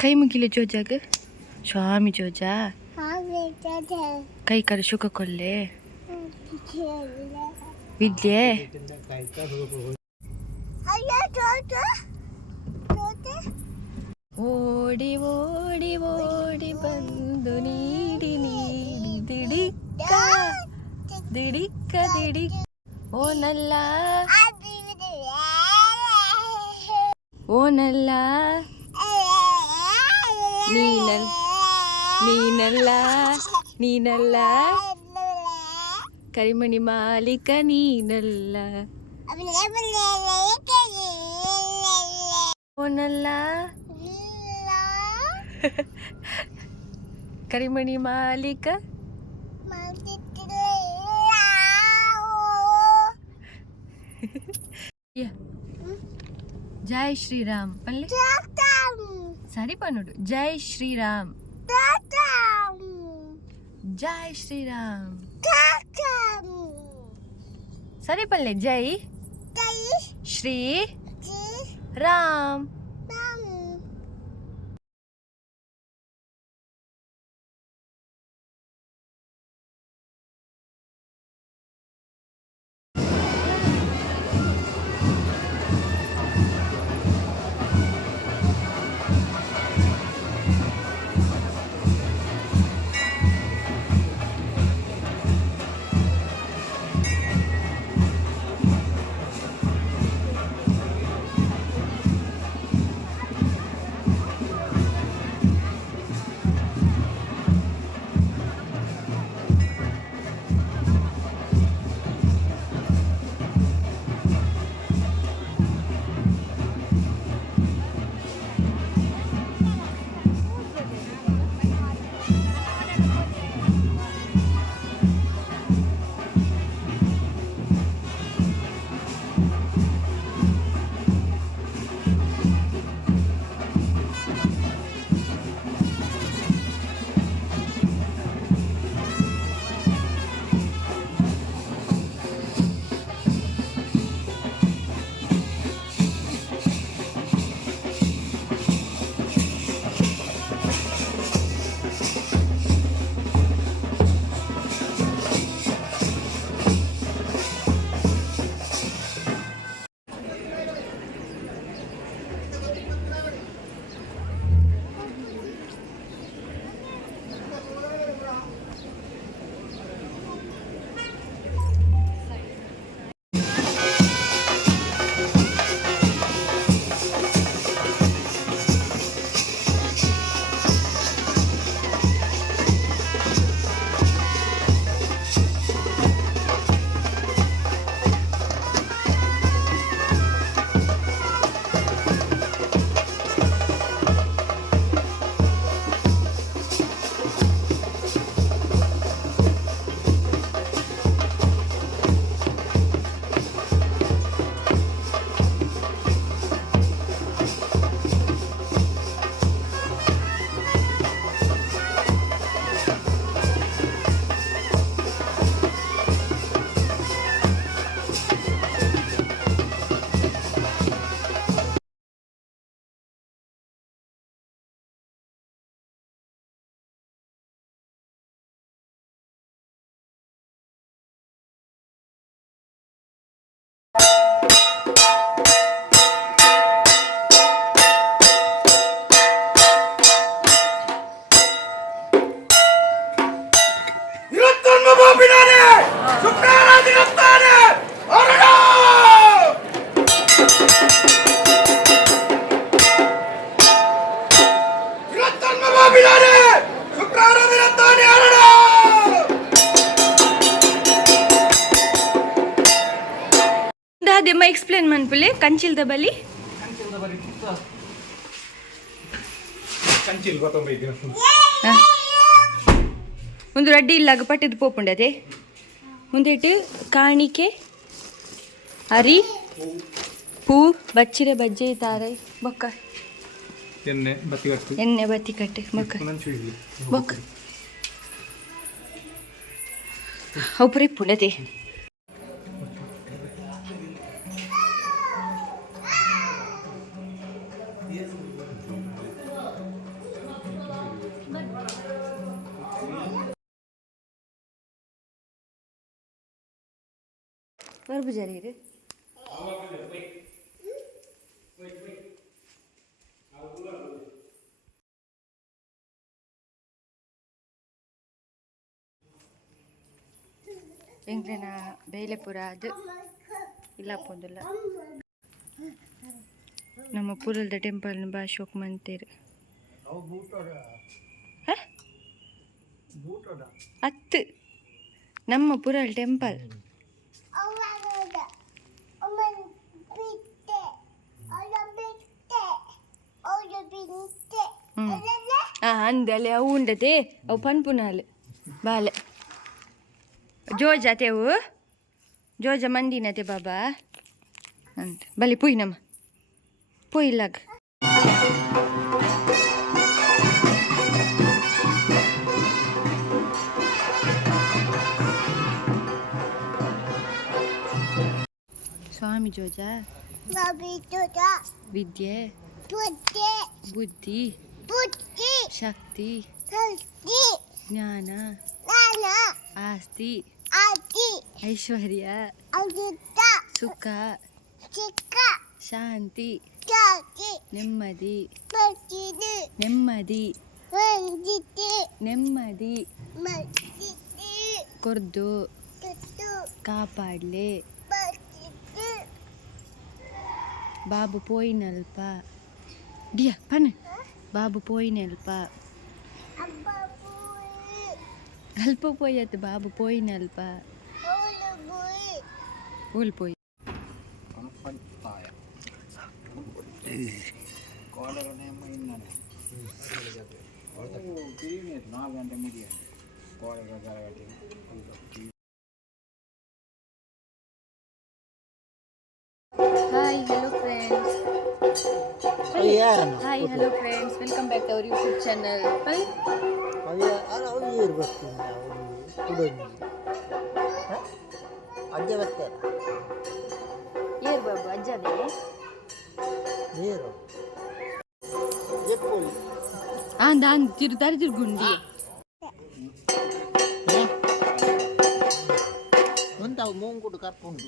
ಕೈ ಮುಗಿಲೆ ಜೋಜಾಗ ಸ್ವಾಮಿ ಜೋಜಾ ಕೈ ಕರ ಶುಕ ಕೊಲ್ಲೆ ವಿದ್ಯೆ ಓಡಿ ಓಡಿ ಓಡಿ ಬಂದು ನೀಡಿ ನೀಡಿ ದಿಡಿಕ್ಕ ದಿಡಿಕ್ಕ ದಿಡಿಕ್ಕ ಓನಲ್ಲ ಓನಲ್ಲ ನೀನಲ್ಲ ನೀನಲ್ಲ ಕರಿಮಣಿ ಮಾಲೀಕ ನೀನಲ್ಲ ಓನಲ್ಲ ಕರಿಮಣಿ ಮಾಲೀಕ ಜೈ ಶ್ರೀರಾಮ್ ಪಲ್ಲೆ ಸರಿ ಪನ್ನೋಡು ಜೈ ಶ್ರೀರಾಮ್ ಜೈ ಶ್ರೀರಾಮ್ ಸರಿ ಪಲ್ಲೆ ಜೈ ಶ್ರೀ ರಾಮ್ ದಾದೆಮ್ಮ ಎಕ್ಸ್ಪ್ಲೇನ್ ಮನ್ಪುಲೆ ಕಂಚಿಲ್ದ ಬಲಿ ಒಂದು ರಡ್ಡಿ ಇಲ್ಲಾಗ ಪಟ್ಟಿದ್ದು ಪೋಪುಂಡದೆ ಮುಂದೇಟು ಕಾಣಿಕೆ ಅರಿ ಪೂ ಬಚ್ಚಿರೆ ಬಜ್ಜೆ ತಾರೈ ಬೊಕ್ಕ ಎಣ್ಣೆ ಬತ್ತಿ ಕಟ್ಟೆ ಬೊಕ್ಕ ಬೊಕ್ಕ ಒಬ್ಬರೇ ಪುಣದೆ ಬರ್ಬುಜಾರಿ ರೀ ಎಂಗ್ಲೆನ ಬೇಲೆಪುರ ಅದು ಇಲ್ಲ ಪೋಂದಿಲ್ಲ ನಮ್ಮ ಪುರಲ್ದ ಟೆಂಪಲ್ನ ಭಾಷೆ ಹೋಗಿ ಮಂತೇರು ಹತ್ತು ನಮ್ಮ ಪುರಲ್ ಟೆಂಪಲ್ ಅಂದಲೆ ಅವು ಉಂಡತೆ ಅವು ಪನ್ಪುನಾಲು ಬಾಲೆ ಜೋಜ ತೇವು ಜೋಜ ಮಂದಿನತೆ ಬಾಬಾ ಅಂತ ಬಲಿ ಪುಯ್ ನಮ್ಮ ಪುಯ್ಲಾಗ ಸ್ವಾಮಿ ಜೋಜ ವಿದ್ಯೆ ಬುದ್ಧಿ ಶಕ್ತಿ ಜ್ಞಾನ ಆಸ್ತಿ ಐಶ್ವರ್ಯ ಸುಖ ಶಾಂತಿ ನೆಮ್ಮದಿ ನೆಮ್ಮದಿ ನೆಮ್ಮದಿ ಕೊರ್ದು ಕಾಪಾಡ್ಲೆ ಬಾಬು ಪೋಯಿನಲ್ಪ ಡಿಯಾ ಪನ್ ಬಾಬು ಪೋಯಿನಲ್ಪ ಅಲ್ಪ ಪೋಯತ್ ಬಾಬು ಪೋಯಿನಲ್ಪ ಊಲ್ ಪೋಯ್ hi hello friends welcome back to our YouTube channel ಏರ್ ಬಾಬು ಅಜ್ಜದೇ ಆಂದ ತಿರುಗುಂಡಿ ಮೂಂಗುಡು ಕಪ್ಪುಂಡು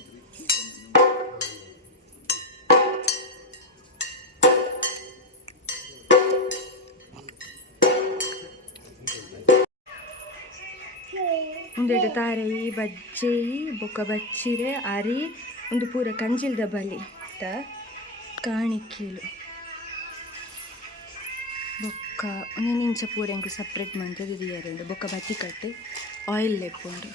ಒಂದೆರಡು ತಾರೈ ಬಜ್ಜೆ ಬೊಕ್ಕ ಬಚ್ಚಿರೆ ಅರಿ ಒಂದು ಪೂರ ಕಂಜಿಲ್ದ ಬಲಿ ಕಾಣಿಕೀಲು ಬೊಕ್ಕ ಒಂದು ಇಂಚ ಪೂರ ಎಂಕು ಸಪ್ರೇಟ್ ಮಂತದ್ದು ದಿಯರುಂಡು ಬೊಕ್ಕ ಬತ್ತಿ ಕಟ್ಟು ಆಯಿಲ್ ಲೆಪ್ಪುಂಡು.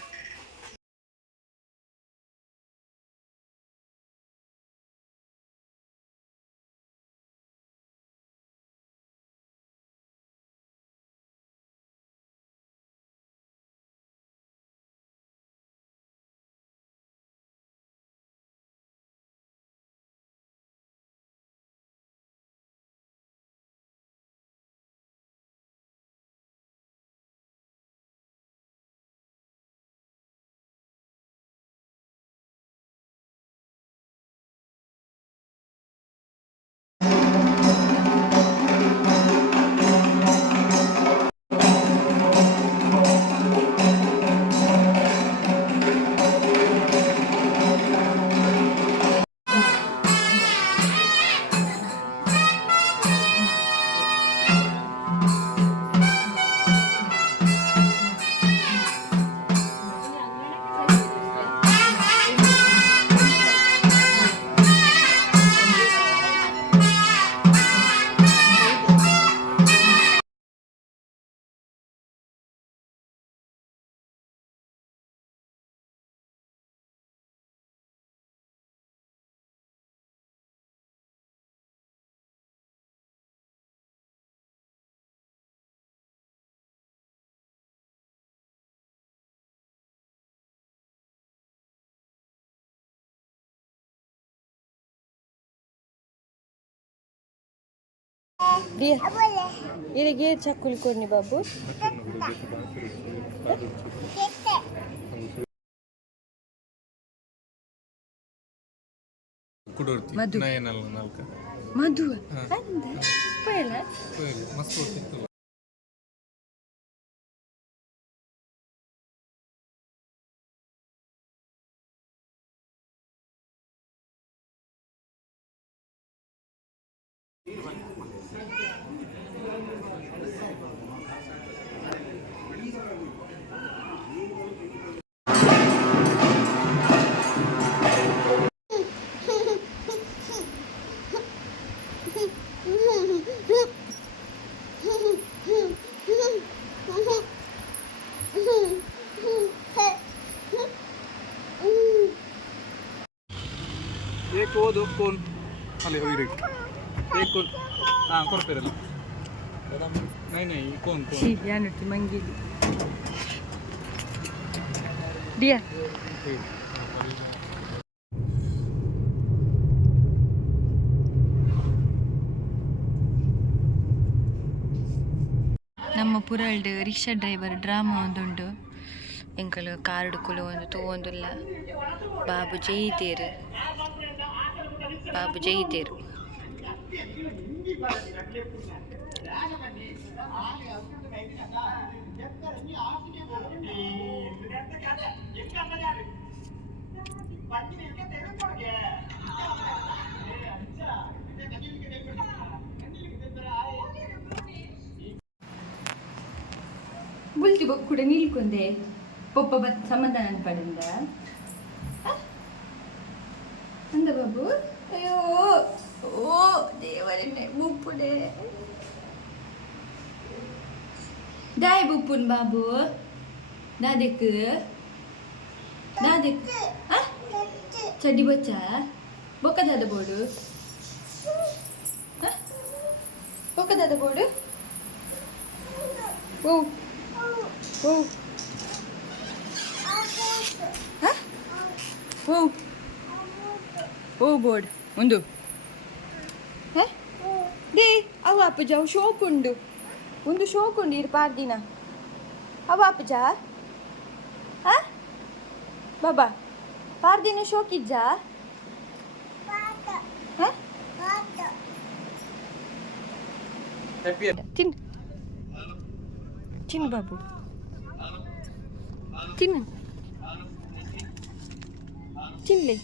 dia ira cakul korni babu ಕುಡೋರ್ತಿ ಮಧು. ನಯನಲ್ಲ ನಾಲ್ಕ ಮಧು ಅಂದ ಪೇಳ ಮಸ್ತ್ ಹೋಗ್ತಿತ್ತು. एक वो दो कौन अले होई एक कौन हाँ ಕೊಡ್ತೀರಲ್ಲ नहीं नहीं कौन कौन ಸಿ ಯಾನುಟ್ಟಿ ಮಂಗಿಲಿ dia ನಮ್ಮ ಪುರಲ್ಡ್ ರಿಕ್ಷಾ ಡ್ರೈವರ್ ಡ್ರಾಮಾ ಒಂದುಂಡು ಎಂಕಲು ಕಾರ್ಡ್ ಕುಲು ಒಂದು ತೂವೊಂದುಲ್ಲ ಬಾಬು ಜೈತೇರು ಬಾಬು ಜೈತೇರು ಬುಲ್ತಿ ಬೊಕ್ ಕೂಡ ನೀಲ್ಕೊಂಡೆ ಪೊಪ್ಪ ಬತ್ ಸಮಾಧಾನ ಪಡಿಂದ ಅಂದ ಬಾಬು ಅಯ್ಯೋ ಓ ದೇವರನ್ನೇ ಬುಪ್ಪುಡೆ ದಾಯ್ ಬುಪ್ಪುನ್ ಬಾಬು ನಾದೆಕ್ ನಾದೆಕ್ ಚಡ್ಡಿ ಬೊಚ್ಚ ಬೊಕ್ಕದಾದ ಬೋಡು ಬೊಕ್ಕದಾದ ಬೋಡು ಓ ಓ ಓ ಓ ಬೋರ್ಡ್ ಒಂದು ದೇ ಅವು ಅಪ್ಪಜ ಅವು ಶೋಕುಂಡು ಒಂದು ಶೋಕುಂಡು ಇರು ಪಾರ್ದಿನ ಅವು ಅಪ್ಪಜ ಬಾಬಾ ಪಾರ್ದಿನ ಶೋಕಿಜ್ಜ ತಿನ್ ತಿನ್ನು ಬಾಬು ತಿನ್ನು ತಿನ್ಲೆ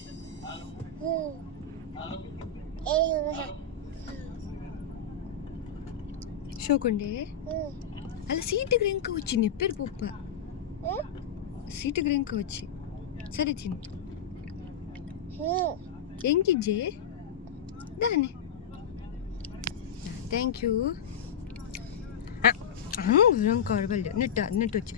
ಶೋಕೊಂಡೆ ಅಲ್ಲ సీటుకి రెంక వచ్చి నెప్పారు పప్ప సీటుకి రెంక వచ్చి సరే తిను ఎంకిజ్జే దానే ಥ್ಯಾಂಕ್ ಯು ರಂಕ ಬಲ್ಲೆ ನೆಟ್ಟ ನೆಟ್ಟು వచ్చి